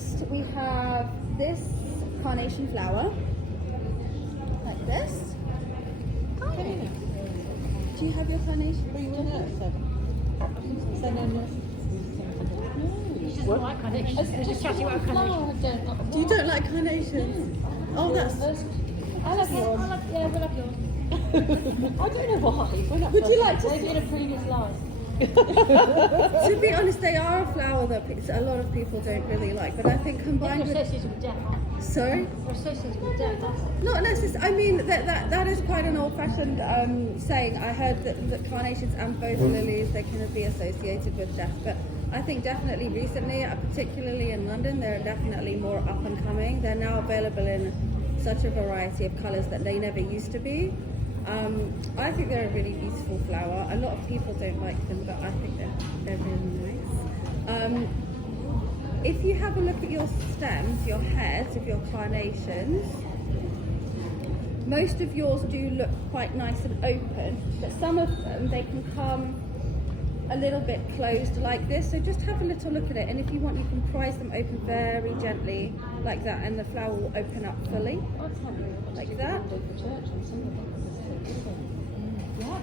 Next, we have this carnation flower, like this. Oh. Do you have your carnation? She doesn't like carnations. She's just chatting about carnations. You don't like carnations? Oh, that's. I love yours. Yeah, we love yours. I don't know why. Would you like to Maybe in a previous life. To be honest, they are a flower that a lot of people don't really like, but I think combined They're with. associated with death, aren't they? Sorry? They're associated with death, aren't Not necessarily. I mean, that is quite an old-fashioned saying. I heard that carnations and both lilies, they can be associated with death, but I think definitely recently, particularly in London, they're definitely more up and coming. They're now available in such a variety of colours that they never used to be. I think they're a really beautiful flower. A lot of people don't like them, but I think they're really nice. If you have a look at your stems, your heads of your carnations, most of yours do look quite nice and open, but some of them, they can come a little bit closed like this. So just have a little look at it, and if you want, you can prise them open very gently like that, and the flower will open up fully, like that. Yeah.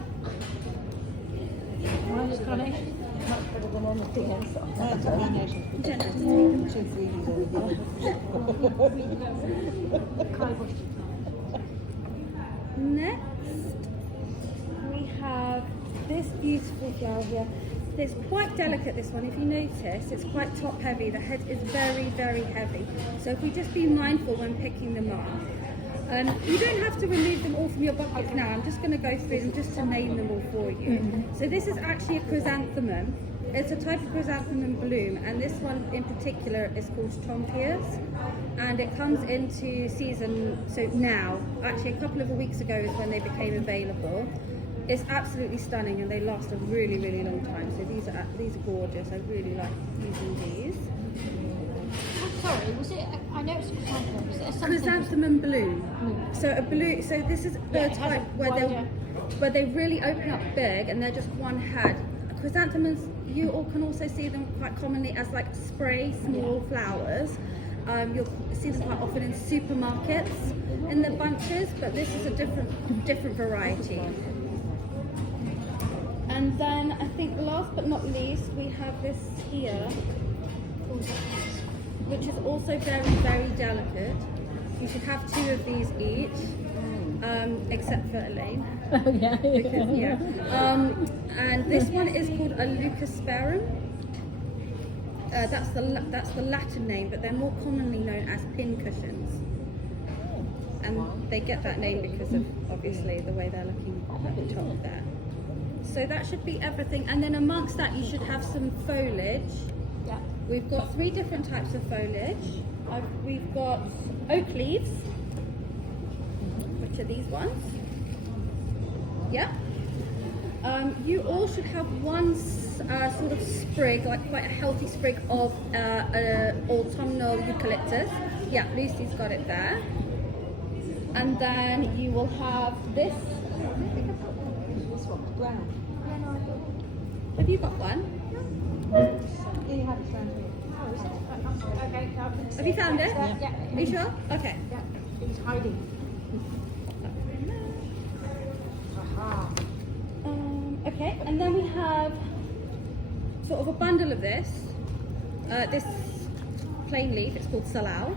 Mine is carnation. Much better than anything else. Next, we have this beautiful flower here. It's quite delicate, this one. If you notice, it's quite top heavy. The head is very, very heavy. So if we just be mindful when picking them up. You don't have to remove them all from your bucket now. I'm just going to go through them just to name them all for you. So this is actually a chrysanthemum. It's a type of chrysanthemum bloom, and this one in particular is called Tompias, and it comes into season, so now, actually a couple of weeks ago is when they became available. It's absolutely stunning, and they last a really, really long time. So these are gorgeous. I really like using these. Sorry, was it? I know it's chrysanthemum. Was it a Chrysanthemum bloom. So a blue. So this is the type where they really open up big, and they're just one head. Chrysanthemums, you all can also see them quite commonly as like spray small flowers. You'll see them quite often in supermarkets in the bunches, but this is a different variety. And then I think last but not least, we have this here, which is also very, very delicate. You should have 2 of these each, except for Elaine. Oh yeah. Because, yeah. And this one is called a leucosperum. That's the Latin name, but they're more commonly known as pincushions. And they get that name because of obviously the way they're looking at the top there. So that should be everything. And then amongst that, you should have some foliage. Yeah. We've got 3 different types of foliage. We've got oak leaves, which are these ones. Yeah. You all should have one sort of sprig, like quite a healthy sprig of autumnal eucalyptus. Yeah, Lucy's got it there. And then you will have this. Brown. Have you got one? Yeah, you have it down here. Oh, is it? Okay. Have you found it? Yeah. Are you sure? Okay. Yeah. It was hiding. Aha. Okay, and then we have sort of a bundle of this. This plain leaf, it's called salal.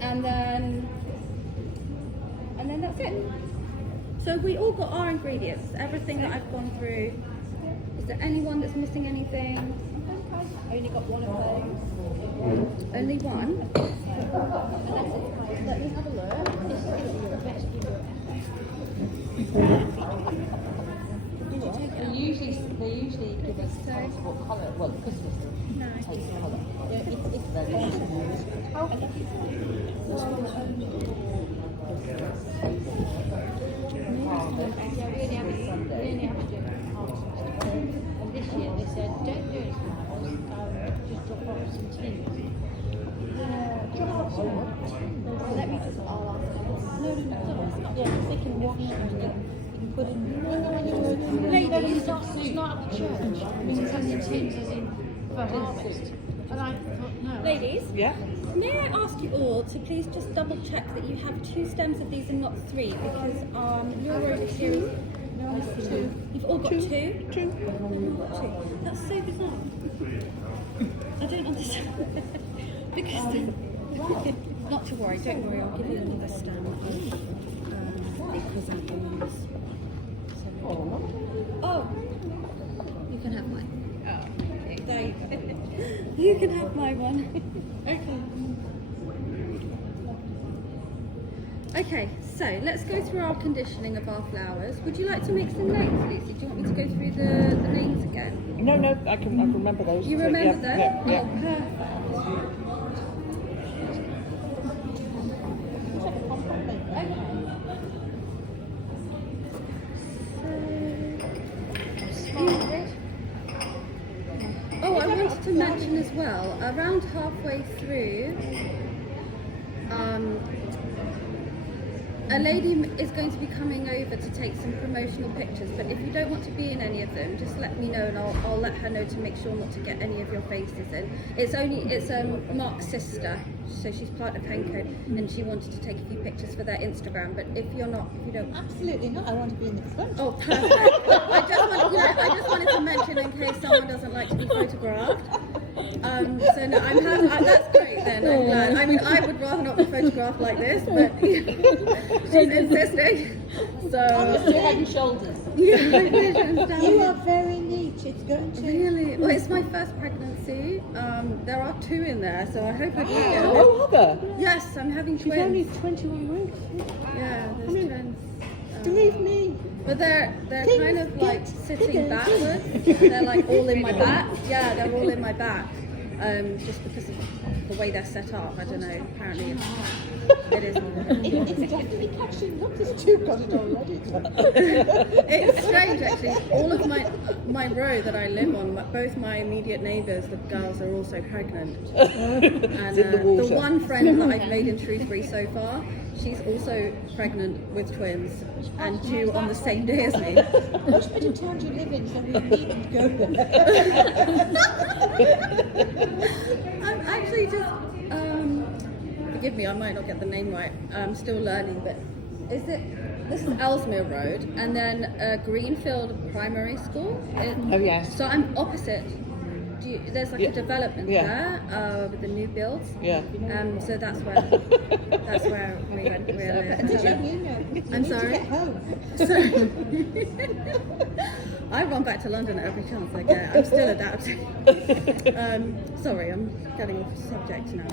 And then that's it. So we all got our ingredients, everything that I've gone through. Is there anyone that's missing anything? I only got one of those. Only one? Let me have a look. They usually give us what colour, well, Christmas takes colour. It's very interesting. Yeah, we only have to do it half. And this year they said, don't do it flowers, just drop off some tea. Drop off some what? Let me just, I'll ask them. No, Yeah, because they can wash and you can put in. No, it's not at the church. I mean, it's only tins as in for harvest. And I thought, no. Ladies, Yeah. may I ask you all to please just double check that you have 2 stems of these and not 3, because your rose series. No, 2. You've all got 2? 2. That's so bizarre. I don't understand. Because not to worry, don't worry, I'll give you another stem of the chrysanthemums. Oh, you can have mine. Oh, okay. There you go. You can have my one. Okay, so let's go through our conditioning of our flowers. Would you like to make some notes, Lucy? Do you want me to go through the names again? No, I can remember those. You So, remember them? Yeah. Oh, perfect. Oh, I wanted to mention as well, around halfway through, a lady is going to be coming over to take some promotional pictures, but if you don't want to be in any of them, just let me know and I'll let her know to make sure not to get any of your faces in. It's Mark's sister, so she's part of Pencode, and she wanted to take a few pictures for their Instagram, but if you don't... Absolutely not, I want to be in the front. Oh, perfect. I just wanted to mention in case someone doesn't like to be photographed. So no, that's great then, I'm glad. I mean, I would rather not be photographed like this, but she's insisting. So, Head and shoulders. You are very neat, it's going to... Really? Well, it's my first pregnancy. There are 2 in there, so I hope I do get a Oh, are there? Yes, I'm having She's only twins. 21 weeks. Yeah, there's twins. Believe me. But they're Things kind of like get sitting bigger. backwards. They're like all in my back. Yeah, they're all in my back. Just because of the way they're set up. I don't know. Apparently, it is. It's definitely catching up, there's 2 got it already. It's strange actually. All of my row that I live on, both my immediate neighbours, the girls, are also pregnant. And It's in the water. the one friend that I've made in Shrewsbury so far, she's also pregnant with twins and due on the same day as me. Which bit of town do you live in so we needn't go there? I'm actually just, forgive me, I might not get the name right, I'm still learning, but this is Ellesmere Road, and then Greenfield Primary School. Oh, yes. So I'm opposite. There's like Yeah. a development Yeah. there with the new builds. Yeah. So that's where we went. Did you know? You I'm need to sorry? get home. Sorry. I run back to London at every chance I get. I'm still adapting. Sorry, I'm getting off subject now.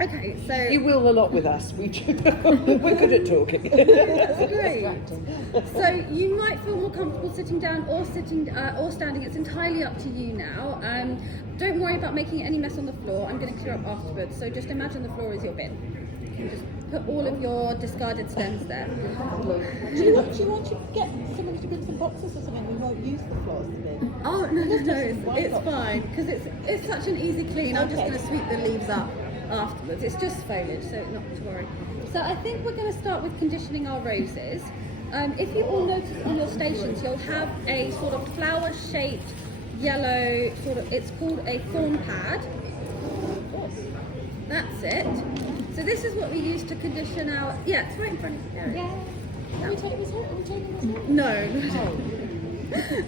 Okay, so You will a lot with us. We're good at talking. that's great. So you might feel more comfortable sitting down or standing. It's entirely up to you now. Don't worry about making any mess on the floor. I'm going to clear up afterwards. So just imagine the floor is your bin. You can just put all of your discarded stems there. Do you want to get someone to bring some boxes or something? We won't use the floors today. Oh no, it's fine because it's such an easy clean. I'm just Okay. going to sweep the leaves up afterwards. It's just foliage, so not to worry. So I think we're going to start with conditioning our roses. If you all notice on your stations, you'll have a sort of flower-shaped yellow it's called a thorn pad. That's it. So this is what we use to condition our. Yeah, it's right in front of you. Are we taking this home? Are we taking this home? No.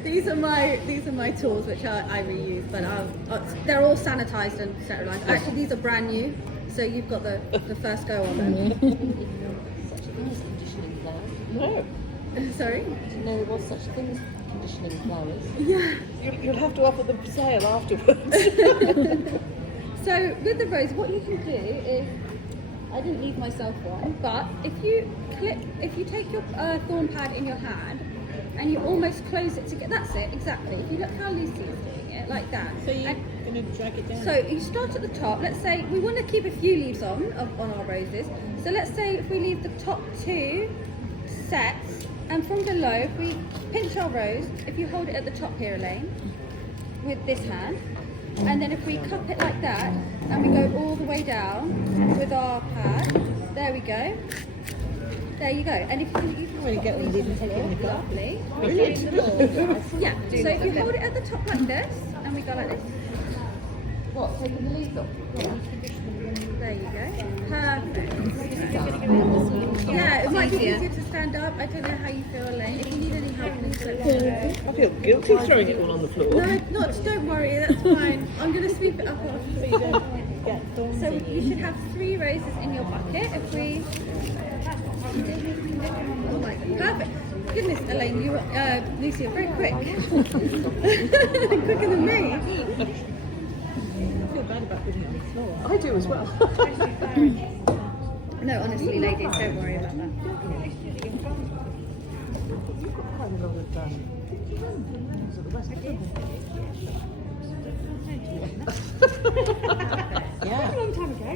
These are my tools which I reuse, but they're all sanitized and sterilized. Actually, these are brand new, so you've got the first go on them. Such a thing as conditioning flowers. No. Sorry. Didn't know there was such a thing as conditioning flowers. Yeah. You'll have to offer them for sale afterwards. So with the rose, what you can do is, I didn't leave myself one, but if you take your thorn pad in your hand and you almost close it together, that's it, exactly. If you look how Lucy is doing it, like that. So you're going to drag it down? So you start at the top. Let's say we want to keep a few leaves on our roses. So let's say if we leave the top 2 sets, and from below, if we pinch our rose, if you hold it at the top here, Elaine, with this hand, and then if we cup it like that, and we go all the way down with our pad, there we go. There you go. And if you can Really get one of these and take it in the garden. lovely. Brilliant. Yeah. So if you hold it at the top like this, and we go like this. What, taking the leaves off? There you go. Perfect. Yeah, it might be easier to stand up. I don't know how you feel, Elaine. If you need any help, please let me know. I feel guilty throwing it all on the floor. No, don't worry, that's fine. I'm going to sweep it up after you don't get thorns. So you should have 3 roses in your bucket. If we... Oh my God, perfect. Goodness, Elaine, Lucy, you're very quick. Quicker than me. I feel bad about putting it on the floor. I do as well. No, honestly, ladies, don't worry about that. Quite a lot of Yeah. A long time ago.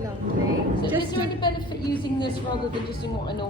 Lovely. So is there any benefit using this rather than just doing what I normally